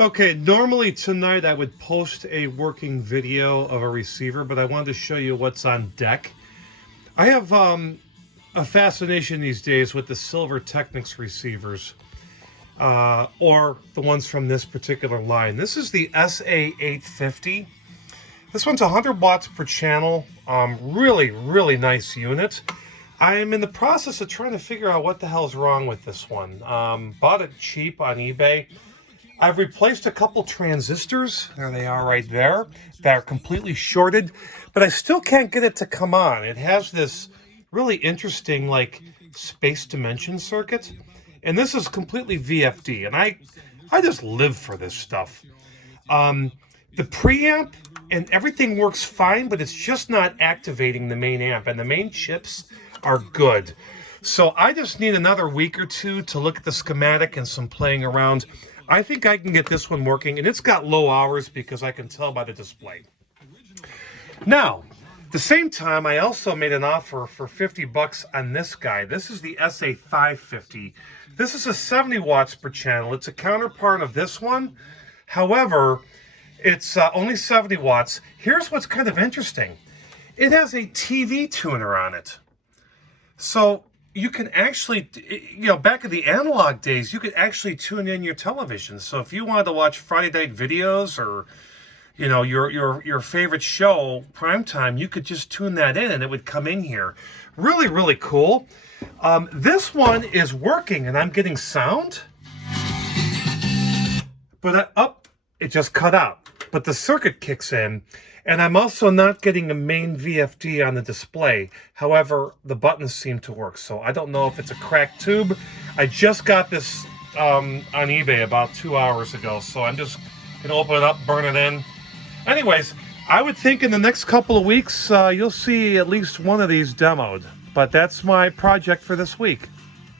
Okay, normally tonight I would post a working video of a receiver, but I wanted to show you what's on deck. I have a fascination these days with the silver Technics receivers, or the ones from this particular line. This is the SA-850. This one's 100 watts per channel. Really nice unit. I'm in the process of trying to figure out what the hell's wrong with this one. Bought it cheap on eBay. I've replaced a couple transistors, there they are right there, that are completely shorted, but I still can't get it to come on. It has this really interesting, like, space dimension circuit, and this is completely VFD, and I just live for this stuff. The preamp and everything works fine, but it's just not activating the main amp, and the main chips are good. So I just need another week or two to look at the schematic and some playing around. I think I can get this one working, and it's got low hours because I can tell by the display. Now, at the same time, I also made an offer for 50 bucks on this guy. This is the SA-550. This is a 70 watts per channel. It's a counterpart of this one. However, it's only 70 watts. Here's what's kind of interesting. It has a TV tuner on it. So you can actually, back in the analog days, you could actually tune in your television. So if you wanted to watch Friday night videos or, your favorite show, primetime, you could just tune that in and it would come in here. Really cool. This one is working and I'm getting sound. But it just cut out. But the circuit kicks in. And I'm also not getting a main VFD on the display. However, the buttons seem to work. So I don't know if it's a cracked tube. I just got this on eBay about 2 hours ago. So I'm just going to open it up, burn it in. Anyways, I would think in the next couple of weeks, you'll see at least one of these demoed. But that's my project for this week.